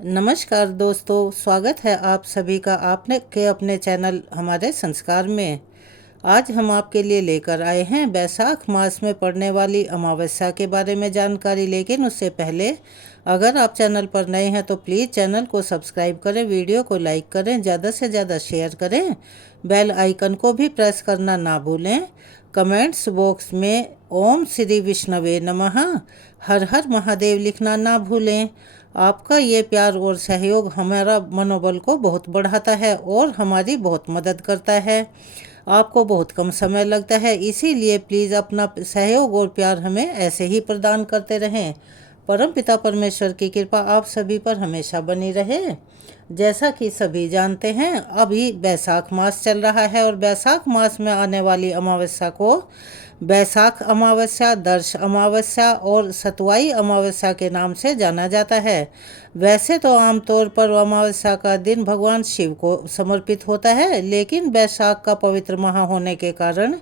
नमस्कार दोस्तों, स्वागत है आप सभी का आपने के अपने चैनल हमारे संस्कार में। आज हम आपके लिए लेकर आए हैं बैसाख मास में पड़ने वाली अमावस्या के बारे में जानकारी। लेकिन उससे पहले अगर आप चैनल पर नए हैं तो प्लीज़ चैनल को सब्सक्राइब करें, वीडियो को लाइक करें, ज़्यादा से ज़्यादा शेयर करें, बेल आइकन को भी प्रेस करना ना भूलें। कमेंट्स बॉक्स में ओम श्री विष्णवे नमः, हर हर महादेव लिखना ना भूलें। आपका ये प्यार और सहयोग हमारा मनोबल को बहुत बढ़ाता है और हमारी बहुत मदद करता है। आपको बहुत कम समय लगता है, इसीलिए प्लीज़ अपना सहयोग और प्यार हमें ऐसे ही प्रदान करते रहें। परमपिता परमेश्वर की कृपा आप सभी पर हमेशा बनी रहे। जैसा कि सभी जानते हैं, अभी बैसाख मास चल रहा है और बैसाख मास में आने वाली अमावस्या को बैसाख अमावस्या, दर्श अमावस्या और सतुवाई अमावस्या के नाम से जाना जाता है। वैसे तो आमतौर पर अमावस्या का दिन भगवान शिव को समर्पित होता है, लेकिन बैसाख का पवित्र माह होने के कारण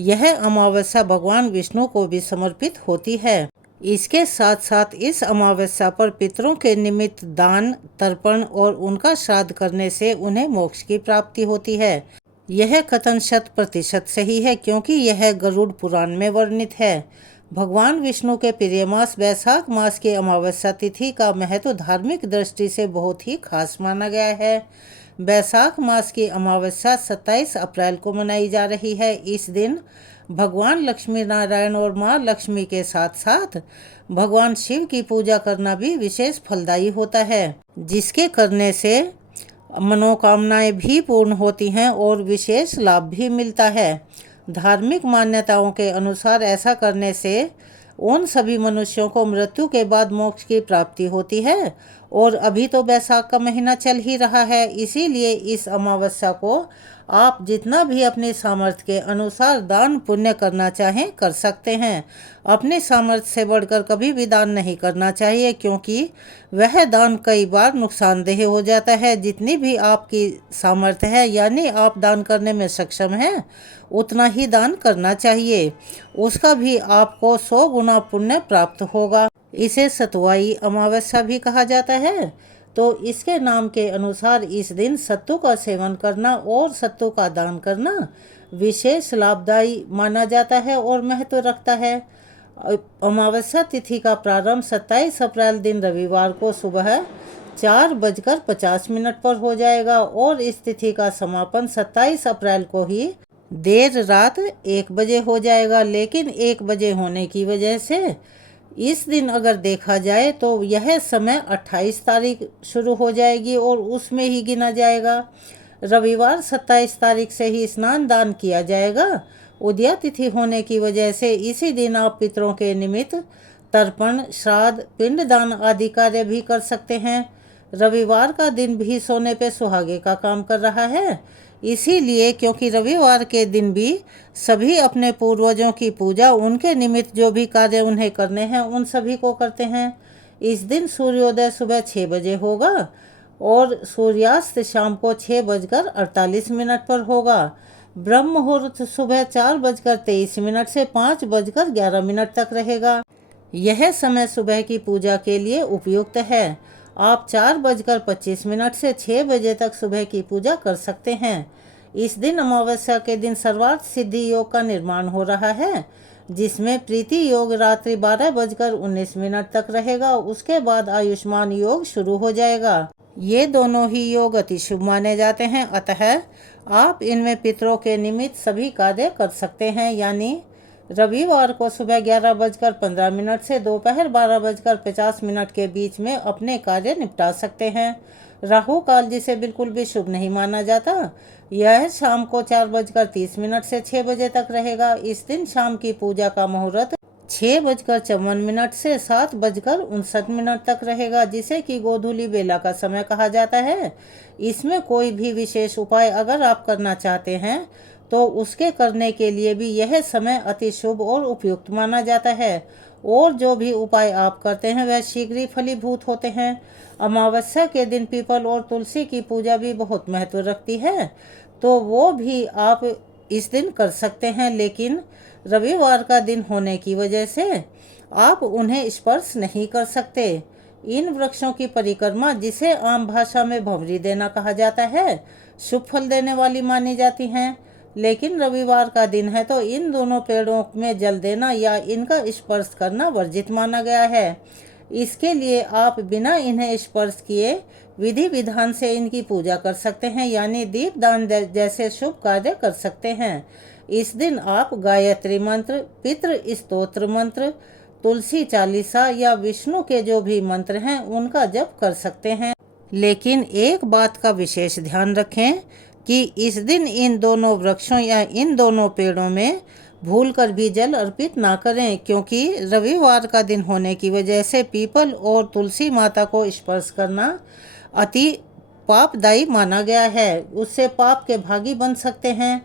यह अमावस्या भगवान विष्णु को भी समर्पित होती है। इसके साथ साथ इस अमावस्या पर पितरों के निमित्त दान, तर्पण और उनका श्राद्ध करने से उन्हें मोक्ष की प्राप्ति होती है। यह कथन 100% सही है, क्योंकि यह गरुड़ पुराण में वर्णित है। भगवान विष्णु के प्रिय मास बैसाख मास की अमावस्या तिथि का महत्व धार्मिक दृष्टि से बहुत ही खास माना गया है। बैसाख मास की अमावस्या 27 अप्रैल को मनाई जा रही है। इस दिन भगवान लक्ष्मी नारायण और माँ लक्ष्मी के साथ साथ भगवान शिव की पूजा करना भी विशेष फलदायी होता है, जिसके करने से मनोकामनाएं भी पूर्ण होती हैं और विशेष लाभ भी मिलता है। धार्मिक मान्यताओं के अनुसार ऐसा करने से उन सभी मनुष्यों को मृत्यु के बाद मोक्ष की प्राप्ति होती है। और अभी तो बैसाख का महीना चल ही रहा है, इसीलिए इस अमावस्या को आप जितना भी अपनी सामर्थ्य के अनुसार दान पुण्य करना चाहें कर सकते हैं। अपने सामर्थ्य से बढ़कर कभी भी दान नहीं करना चाहिए, क्योंकि वह दान कई बार नुकसानदेह हो जाता है। जितनी भी आपकी सामर्थ्य है, यानी आप दान करने में सक्षम हैं, उतना ही दान करना चाहिए। उसका भी आपको 100 गुना पुण्य प्राप्त होगा। इसे सतुवाई अमावस्या भी कहा जाता है। तो इसके नाम के अनुसार इस दिन सत्तू का सेवन करना और सत्तू का दान करना विशेष लाभदायी माना जाता है और महत्व रखता है। अमावस्या तिथि का प्रारंभ 27 अप्रैल दिन रविवार को सुबह 4:50 पर हो जाएगा और इस तिथि का समापन 27 अप्रैल को ही देर रात 1 बजे हो जाएगा। लेकिन 1 बजे होने की वजह से इस दिन अगर देखा जाए तो यह समय 28 तारीख शुरू हो जाएगी और उसमें ही गिना जाएगा। रविवार 27 तारीख से ही स्नान दान किया जाएगा। उदया तिथि होने की वजह से इसी दिन आप पितरों के निमित्त तर्पण, श्राद्ध, पिंडदान आदि कार्य भी कर सकते हैं। रविवार का दिन भी सोने पे सुहागे का काम कर रहा है, इसीलिए क्योंकि रविवार के दिन भी सभी अपने पूर्वजों की पूजा, उनके निमित्त जो भी कार्य उन्हें करने हैं उन सभी को करते हैं। इस दिन सूर्योदय सुबह 6 बजे होगा और सूर्यास्त शाम को 6:48 पर होगा। ब्रह्म मुहूर्त सुबह 4:23 से 5:11 तक रहेगा। यह समय सुबह की पूजा के लिए उपयुक्त है। आप 4:25 से 6 बजे तक सुबह की पूजा कर सकते हैं। इस दिन अमावस्या के दिन सर्वार्थ सिद्धि योग का निर्माण हो रहा है, जिसमें प्रीति योग रात्रि 12:19 तक रहेगा। उसके बाद आयुष्मान योग शुरू हो जाएगा। ये दोनों ही योग अति शुभ माने जाते हैं, अतः आप इनमें पितरों के निमित्त सभी कार्य कर सकते हैं। यानी रविवार को सुबह 11:15 से दोपहर 12:50 के बीच में अपने कार्य निपटा सकते हैं। राहु काल, जिसे बिल्कुल भी शुभ नहीं माना जाता, यह शाम को 4:30 से 6 बजे तक रहेगा। इस दिन शाम की पूजा का मुहूर्त 6:54 से 7:59 तक रहेगा, जिसे कि गोधूली बेला का समय कहा जाता है। इसमें कोई भी विशेष उपाय अगर आप करना चाहते हैं तो उसके करने के लिए भी यह समय अति शुभ और उपयुक्त माना जाता है, और जो भी उपाय आप करते हैं वह शीघ्र ही फलीभूत होते हैं। अमावस्या के दिन पीपल और तुलसी की पूजा भी बहुत महत्व रखती है, तो वो भी आप इस दिन कर सकते हैं। लेकिन रविवार का दिन होने की वजह से आप उन्हें स्पर्श नहीं कर सकते। इन वृक्षों की परिक्रमा, जिसे आम भाषा में भंवरी देना कहा जाता है, शुभ फल देने वाली मानी जाती हैं। लेकिन रविवार का दिन है तो इन दोनों पेड़ों में जल देना या इनका स्पर्श करना वर्जित माना गया है। इसके लिए आप बिना इन्हें स्पर्श किए विधि विधान से इनकी पूजा कर सकते हैं, यानी दीपदान जैसे शुभ कार्य कर सकते हैं। इस दिन आप गायत्री मंत्र, पितृ स्तोत्र मंत्र, तुलसी चालीसा या विष्णु के जो भी मंत्र हैं उनका जप कर सकते हैं। लेकिन एक बात का विशेष ध्यान रखें कि इस दिन इन दोनों वृक्षों या इन दोनों पेड़ों में भूलकर भी जल अर्पित ना करें, क्योंकि रविवार का दिन होने की वजह से पीपल और तुलसी माता को स्पर्श करना अति पापदायी माना गया है। उससे पाप के भागी बन सकते हैं।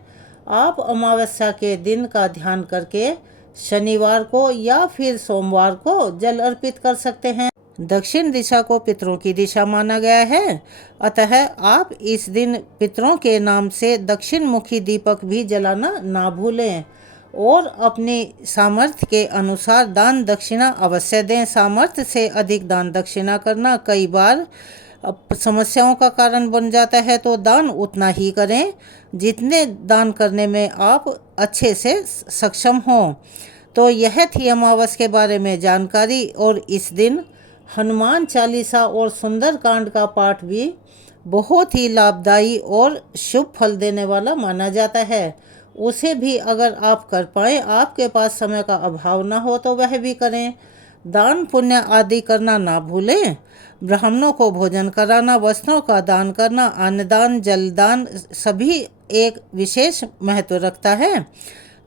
आप अमावस्या के दिन का ध्यान करके शनिवार को या फिर सोमवार को जल अर्पित कर सकते हैं। दक्षिण दिशा को पितरों की दिशा माना गया है, अतः आप इस दिन पितरों के नाम से दक्षिण मुखी दीपक भी जलाना ना भूलें और अपनी सामर्थ्य के अनुसार दान दक्षिणा अवश्य दें। सामर्थ्य से अधिक दान दक्षिणा करना कई बार समस्याओं का कारण बन जाता है, तो दान उतना ही करें जितने दान करने में आप अच्छे से सक्षम हों। तो यह थी अमावस के बारे में जानकारी। और इस दिन हनुमान चालीसा और सुंदरकांड का पाठ भी बहुत ही लाभदायी और शुभ फल देने वाला माना जाता है। उसे भी अगर आप कर पाएँ, आपके पास समय का अभाव ना हो तो वह भी करें। दान पुण्य आदि करना ना भूलें। ब्राह्मणों को भोजन कराना, वस्त्रों का दान करना, अन्नदान, जलदान सभी एक विशेष महत्व रखता है।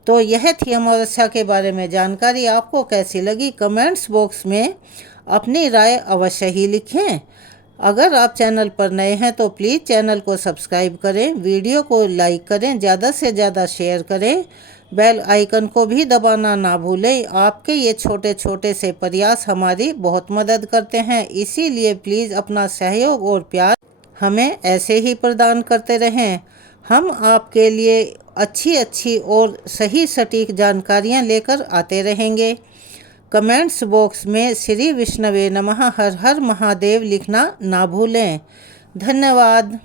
तो यह थी अमावस्या के बारे में जानकारी। आपको कैसी लगी कमेंट्स बॉक्स में अपनी राय अवश्य ही लिखें। अगर आप चैनल पर नए हैं तो प्लीज़ चैनल को सब्सक्राइब करें, वीडियो को लाइक करें, ज़्यादा से ज़्यादा शेयर करें, बेल आइकन को भी दबाना ना भूलें। आपके ये छोटे छोटे से प्रयास हमारी बहुत मदद करते हैं, इसीलिए प्लीज़ अपना सहयोग और प्यार हमें ऐसे ही प्रदान करते रहें। हम आपके लिए अच्छी अच्छी और सही सटीक जानकारियाँ लेकर आते रहेंगे। कमेंट्स बॉक्स में श्री विष्णवे नमः, हर हर महादेव लिखना ना भूलें। धन्यवाद।